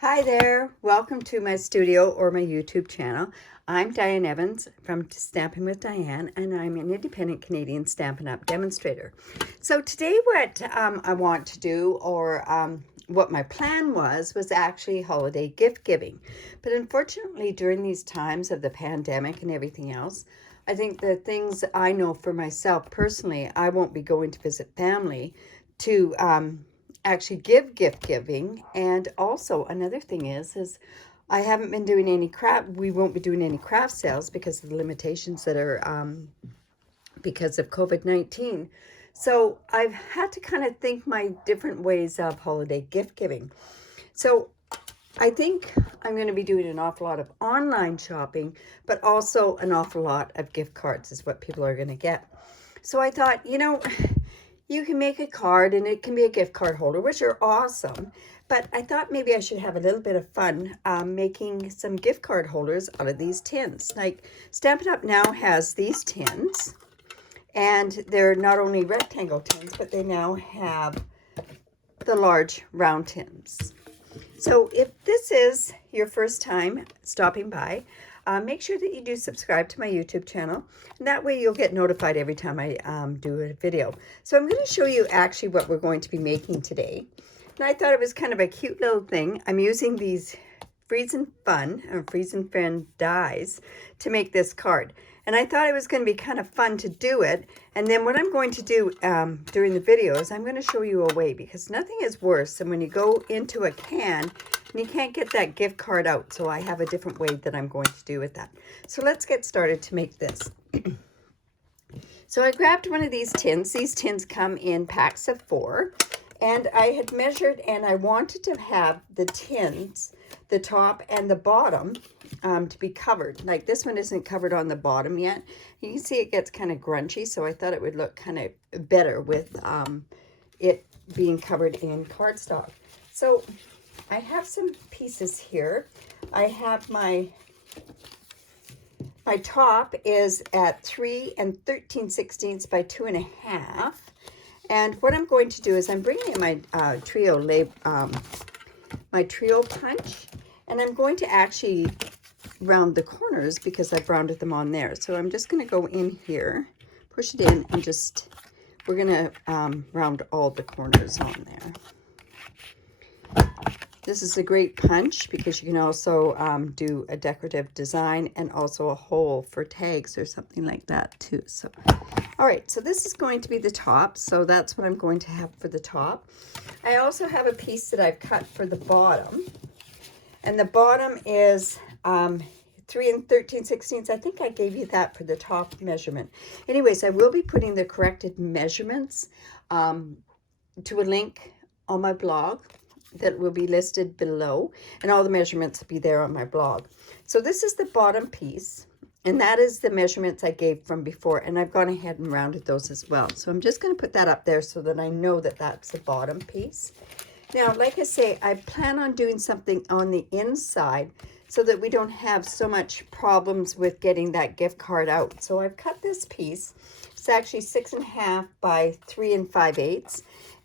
Hi there, welcome to my studio or my YouTube channel. I'm Diane Evans from Stampin' with Diane, and I'm an independent Canadian Stampin' Up Demonstrator. So today what I want to do, or what my plan was actually holiday gift giving. But unfortunately, during these times of the pandemic and everything else, I think the things I know for myself personally, I won't be going to visit family to actually give gift giving. And also another thing is I haven't been doing any we won't be doing any craft sales because of the limitations that are because of COVID-19. So I've had to kind of think my different ways of holiday gift giving. So I think I'm going to be doing an awful lot of online shopping, but also an awful lot of gift cards is what people are going to get. So I thought, you can make a card and it can be a gift card holder, which are awesome. But I thought maybe I should have a little bit of fun making some gift card holders out of these tins. Like Stampin' Up! Now has these tins, and they're not only rectangle tins, but they now have the large round tins. So if this is your first time stopping by, make sure that you do subscribe to my YouTube channel, and that way you'll get notified every time I do a video. So I'm going to show you actually what we're going to be making today. And I thought it was kind of a cute little thing. I'm using these Freeze and Fun dies to make this card. And I thought it was going to be kind of fun to do it. And then what I'm going to do during the video is I'm going to show you a way, because nothing is worse than when you go into a can and you can't get that gift card out. So I have a different way that I'm going to do with that. So let's get started to make this. So I grabbed one of these tins. These tins come in packs of 4. And I had measured, and I wanted to have the tins, the top and the bottom, to be covered. Like this one isn't covered on the bottom yet. You can see it gets kind of grunchy, so I thought it would look kind of better with it being covered in cardstock. So I have some pieces here. I have my top is at 3 13/16 by 2.5. And what I'm going to do is I'm bringing in my my trio punch, and I'm going to actually round the corners because I've rounded them on there. So I'm just going to go in here, push it in, and we're going to round all the corners on there. This is a great punch because you can also do a decorative design and also a hole for tags or something like that too. So, all right, so this is going to be the top. So that's what I'm going to have for the top. I also have a piece that I've cut for the bottom. And the bottom is 3 13/16. I think I gave you that for the top measurement. Anyways, I will be putting the corrected measurements to a link on my blog that will be listed below, and all the measurements will be there on my blog. So this is the bottom piece, and that is the measurements I gave from before, and I've gone ahead and rounded those as well. So I'm just going to put that up there so that I know that that's the bottom piece. Now, like I say, I plan on doing something on the inside so that we don't have so much problems with getting that gift card out. So I've cut this piece. It's actually 6.5 by 3 5/8.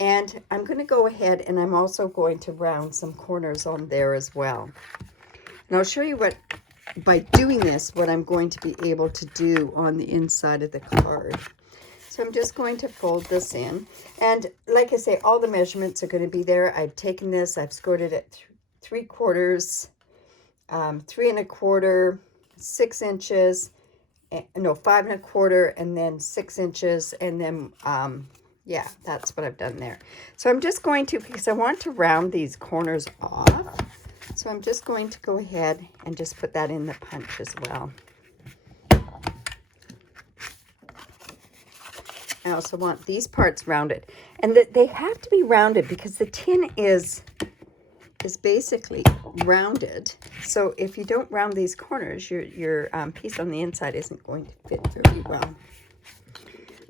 And I'm going to go ahead, and I'm also going to round some corners on there as well. And I'll show you by doing this, what I'm going to be able to do on the inside of the card. So I'm just going to fold this in. And like I say, all the measurements are going to be there. I've taken this, I've scored it at 3/4, 3 1/4, 6 inches, no, 5 1/4, and then 6 inches, and then, yeah, that's what I've done there. So I'm just going to, because I want to round these corners off, so I'm just going to go ahead and just put that in the punch as well. I also want these parts rounded, and they have to be rounded because the tin is basically rounded. So if you don't round these corners, your piece on the inside isn't going to fit very well.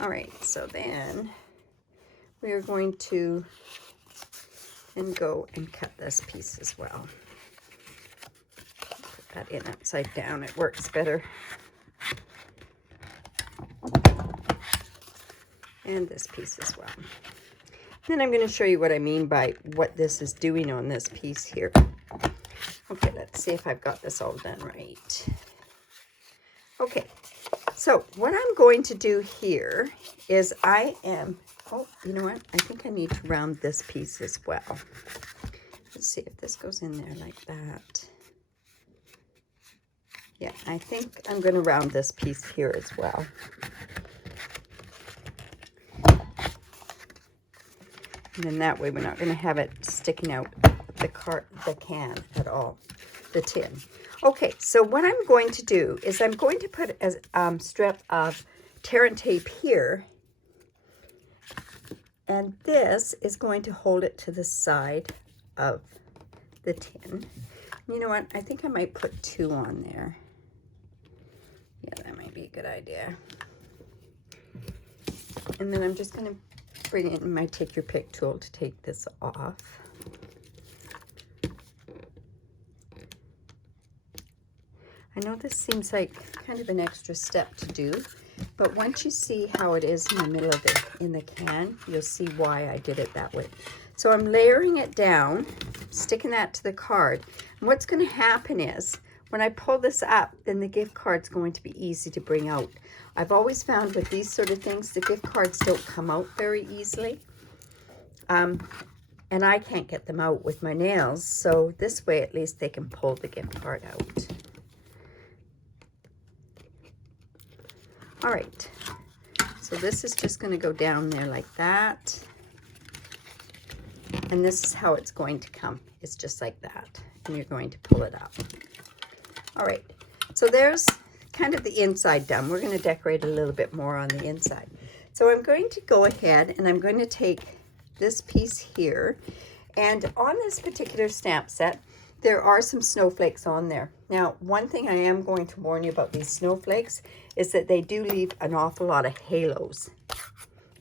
All right, so then we are going to then go and cut this piece as well. Put that in upside down, it works better. And this piece as well. Then I'm going to show you what I mean by what this is doing on this piece here. Okay, let's see if I've got this all done right. Okay, so what I'm going to do here is oh, you know what? I think I need to round this piece as well. Let's see if this goes in there like that. Yeah, I think I'm going to round this piece here as well. And then that way we're not going to have it sticking out the can at all, the tin. Okay, so what I'm going to do is I'm going to put a strip of tear and tape here. And this is going to hold it to the side of the tin. You know what? I think I might put 2 on there. Yeah, that might be a good idea. And then I'm just going to bring in my take your pick tool to take this off. I know this seems like kind of an extra step to do, but once you see how it is in the middle of in the can, you'll see why I did it that way. So I'm layering it down, sticking that to the card. And what's going to happen is when I pull this up, then the gift card's going to be easy to bring out. I've always found with these sort of things, the gift cards don't come out very easily. And I can't get them out with my nails. So this way, at least they can pull the gift card out. All right, so this is just going to go down there like that. And this is how it's going to come. It's just like that. And you're going to pull it up. All right, so there's kind of the inside done. We're going to decorate a little bit more on the inside. So I'm going to go ahead and I'm going to take this piece here. And on this particular stamp set, there are some snowflakes on there. Now, one thing I am going to warn you about these snowflakes is that they do leave an awful lot of halos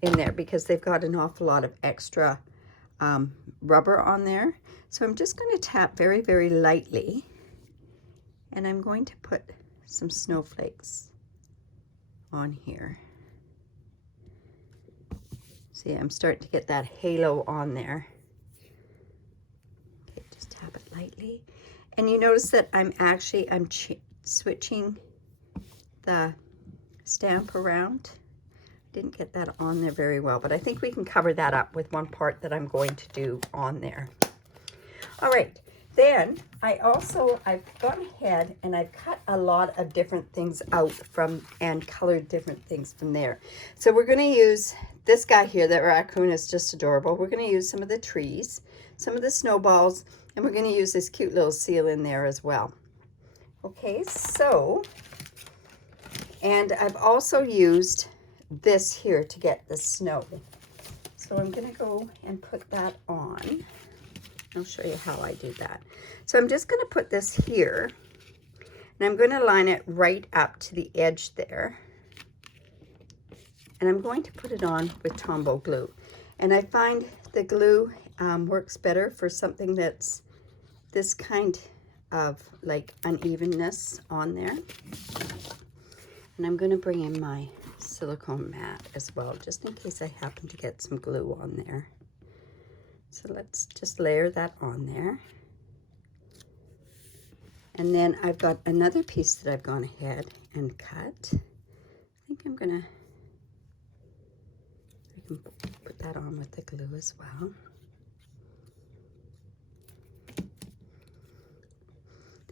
in there because they've got an awful lot of extra rubber on there. So I'm just going to tap very, very lightly, and I'm going to put some snowflakes on here. See, I'm starting to get that halo on there. Okay, just tap it lightly. And you notice that I'm switching the stamp around. Didn't get that on there very well, but I think we can cover that up with one part that I'm going to do on there. All right, then I've gone ahead and I've cut a lot of different things out and colored different things from there. So we're going to use this guy here, that raccoon is just adorable. We're going to use some of the trees, some of the snowballs, and we're going to use this cute little seal in there as well. Okay, so, and I've also used this here to get the snow. So I'm going to go and put that on. I'll show you how I do that. So I'm just going to put this here, and I'm going to line it right up to the edge there. And I'm going to put it on with Tombow glue. And I find the glue works better for something that's this kind of like unevenness on there. And I'm going to bring in my silicone mat as well, just in case I happen to get some glue on there. So let's just layer that on there. And then I've got another piece that I've gone ahead and cut. I think I can put that on with the glue as well.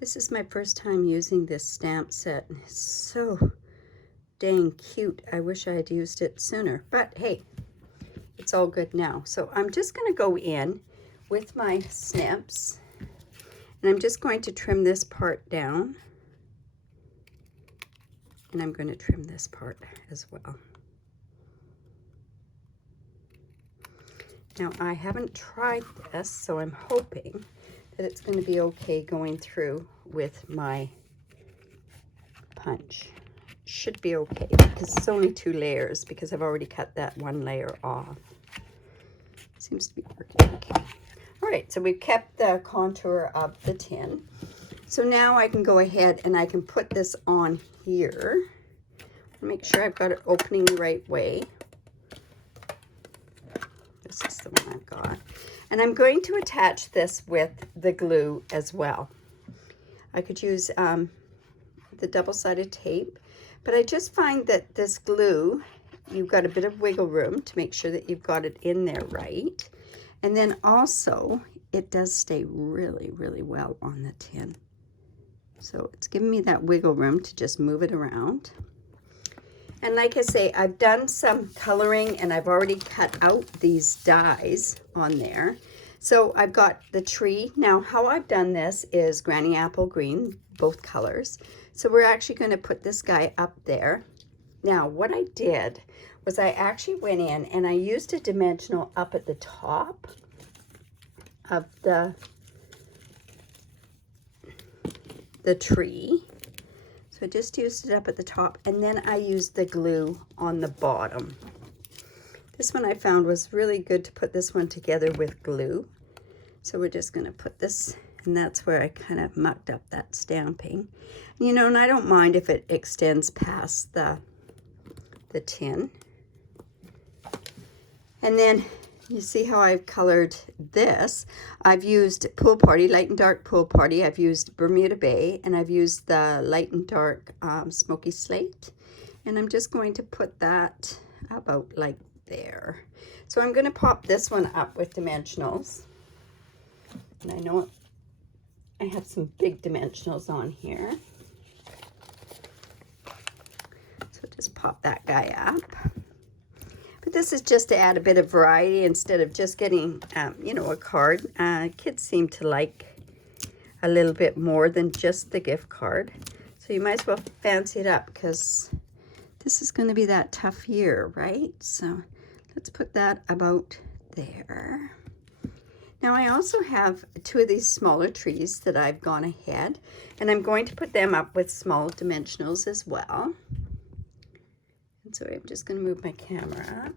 This is my first time using this stamp set, and it's so dang cute. I wish I had used it sooner, but hey, it's all good now. So I'm just going to go in with my snips, and I'm just going to trim this part down, and I'm going to trim this part as well. Now, I haven't tried this, so I'm hoping that it's going to be okay going through with my punch. Should be okay because it's only 2 layers because I've already cut that 1 layer off. Seems to be working okay. All right, so we've kept the contour of the tin. So now I can go ahead and I can put this on here. Make sure I've got it opening the right way. This is the one I've got. And I'm going to attach this with the glue as well. I could use the double-sided tape, but I just find that this glue, you've got a bit of wiggle room to make sure that you've got it in there right. And then also, it does stay really, really well on the tin. So it's giving me that wiggle room to just move it around. And like I say, I've done some coloring and I've already cut out these dies on there. So I've got the tree. Now how I've done this is Granny Apple Green, both colors. So we're actually going to put this guy up there. Now what I did was I actually went in and I used a dimensional up at the top of the tree. So I just used it up at the top, and then I used the glue on the bottom. This one I found was really good to put this one together with glue. So we're just going to put this, and that's where I kind of mucked up that stamping. You know, and I don't mind if it extends past the tin. And then you see how I've colored this. I've used Pool Party, Light and Dark Pool Party. I've used Bermuda Bay, and I've used the Light and Dark Smoky Slate. And I'm just going to put that about like there. So I'm going to pop this one up with dimensionals. And I know I have some big dimensionals on here. So just pop that guy up. But this is just to add a bit of variety instead of just getting, you know, a card. Kids seem to like a little bit more than just the gift card. So you might as well fancy it up because this is going to be that tough year, right? So let's put that about there. Now I also have two of these smaller trees that I've gone ahead, and I'm going to put them up with small dimensionals as well. So I'm just going to move my camera up.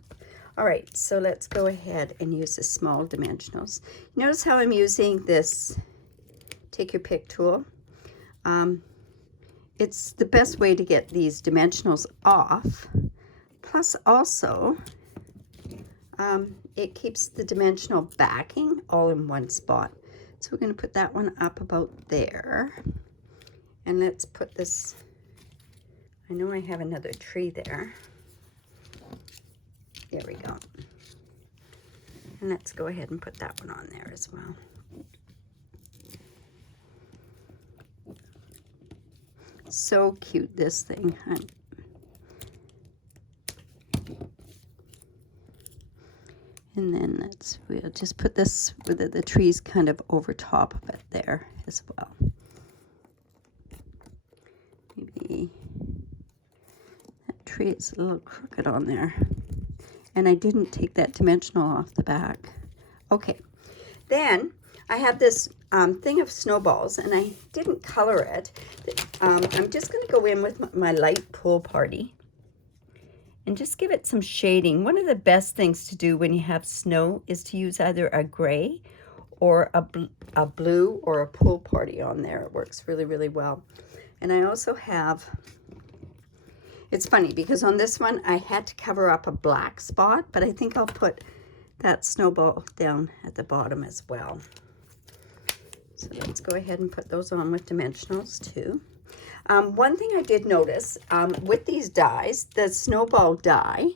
All right, so let's go ahead and use the small dimensionals. Notice how I'm using this Take Your Pick tool. It's the best way to get these dimensionals off. Plus also, it keeps the dimensional backing all in one spot. So we're going to put that one up about there. And let's put this, I know I have another tree there. There we go. And let's go ahead and put that one on there as well. So cute, this thing. And then we'll just put this with the trees kind of over top of it there as well. Maybe that tree is a little crooked on there. And I didn't take that dimensional off the back. Okay, then I have this thing of snowballs, and I didn't color it. I'm just going to go in with my light Pool Party and just give it some shading. One of the best things to do when you have snow is to use either a gray or a blue or a Pool Party on there. It works really, really well. And I also have, it's funny because on this one I had to cover up a black spot, but I think I'll put that snowball down at the bottom as well. So let's go ahead and put those on with dimensionals too. One thing I did notice with these dies, the snowball die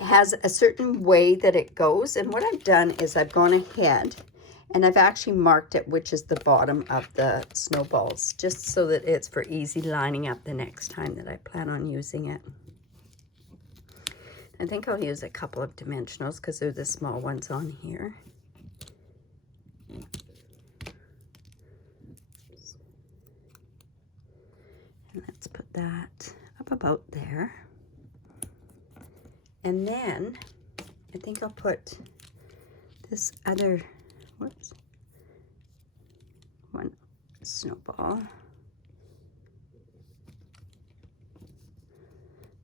has a certain way that it goes, and what I've done is I've gone ahead and I've actually marked it which is the bottom of the snowballs, just so that it's for easy lining up the next time that I plan on using it. I think I'll use a couple of dimensionals because they're the small ones on here. And let's put that up about there. And then I think I'll put this other, whoops, one snowball.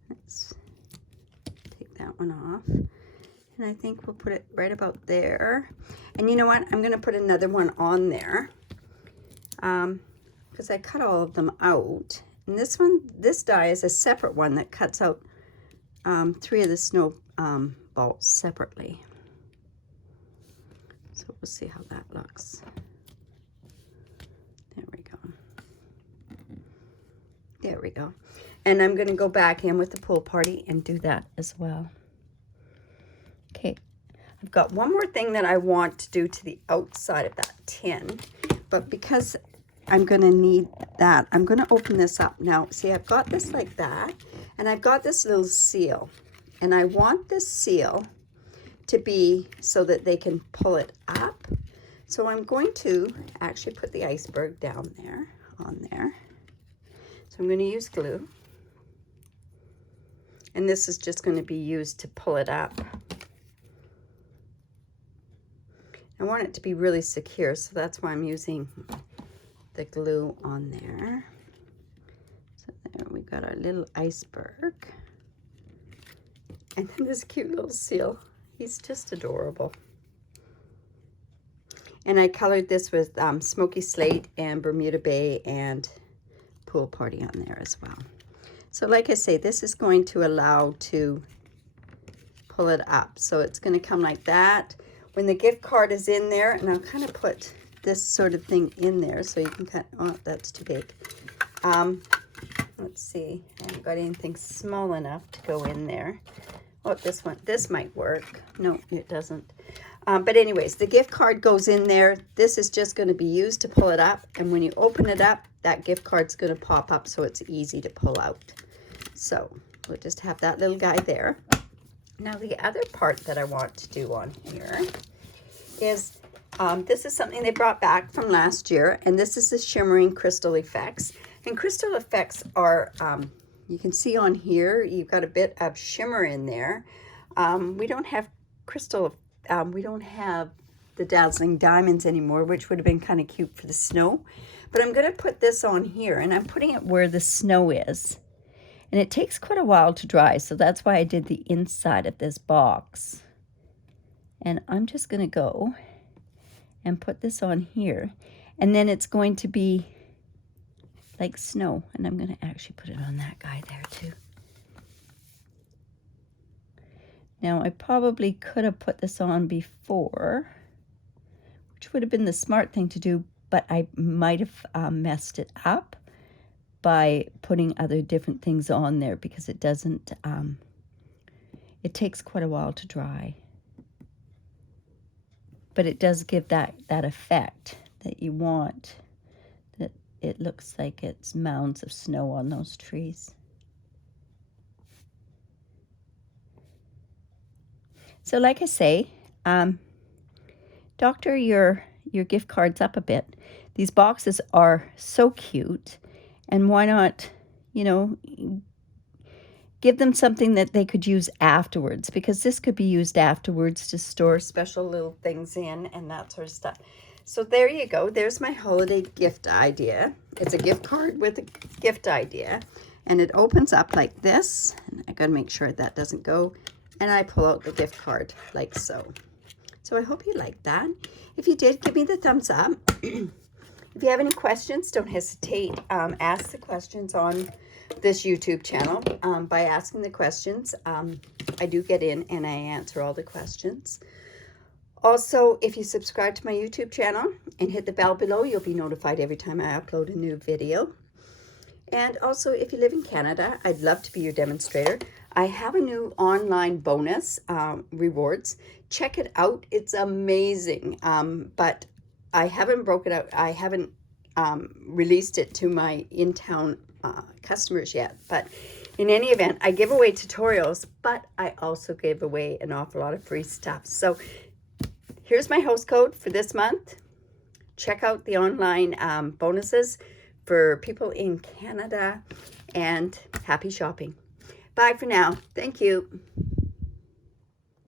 Let's take that one off. And I think we'll put it right about there. And you know what? I'm going to put another one on there because I cut all of them out. And this one, this die is a separate one that cuts out 3 of the snow balls separately. So we'll see how that looks. There we go. There we go. And I'm going to go back in with the pool party and do that as well. Okay. I've got one more thing that I want to do to the outside of that tin. But because I'm going to need that, I'm going to open this up. Now, see, I've got this like that. And I've got this little seal. And I want this seal to be so that they can pull it up. So I'm going to actually put the iceberg down there, on there. So I'm going to use glue. And this is just going to be used to pull it up. I want it to be really secure, so that's why I'm using the glue on there. So there we've got our little iceberg. And then this cute little seal. He's just adorable. And I colored this with Smoky Slate and Bermuda Bay and Pool Party on there as well. So like I say, this is going to allow to pull it up. So it's going to come like that. When the gift card is in there, and I'll kind of put this sort of thing in there so you can kind of, oh, that's too big. Let's see, I haven't got anything small enough to go in there. Oh, this might work. No, it doesn't. But anyways, the gift card goes in there. This is just going to be used to pull it up. And when you open it up, that gift card's going to pop up so it's easy to pull out. So we'll just have that little guy there. Now the other part that I want to do on here is, this is something they brought back from last year. And this is the shimmering crystal effects. And crystal effects are, you can see on here, you've got a bit of shimmer in there. We don't have crystal, we don't have the dazzling diamonds anymore, which would have been kind of cute for the snow. But I'm going to put this on here, and I'm putting it where the snow is. And it takes quite a while to dry, so that's why I did the inside of this box. And I'm just going to go and put this on here. And then it's going to be like snow. And I'm going to actually put it on that guy there too. Now, I probably could have put this on before, which would have been the smart thing to do, but I might have messed it up by putting other different things on there because it doesn't, it takes quite a while to dry. But it does give that effect that you want, that it looks like it's mounds of snow on those trees. So like I say, doctor your gift cards up a bit. These boxes are so cute. And why not, you know, give them something that they could use afterwards, because this could be used afterwards to store special little things in and that sort of stuff. So there you go. There's my holiday gift idea. It's a gift card with a gift idea. And it opens up like this. And I got to make sure that doesn't go. And I pull out the gift card like so. So I hope you liked that. If you did, give me the thumbs up. If you have any questions, don't hesitate. Ask the questions on this YouTube channel. By asking the questions, I do get in and I answer all the questions. Also, if you subscribe to my YouTube channel and hit the bell below, you'll be notified every time I upload a new video. And also, if you live in Canada, I'd love to be your demonstrator. I have a new online bonus rewards. Check it out. It's amazing. But I haven't broken out. I haven't released it to my in-town customers yet. But in any event, I give away tutorials, but I also give away an awful lot of free stuff. So here's my host code for this month. Check out the online bonuses for people in Canada, and happy shopping. Bye for now. Thank you.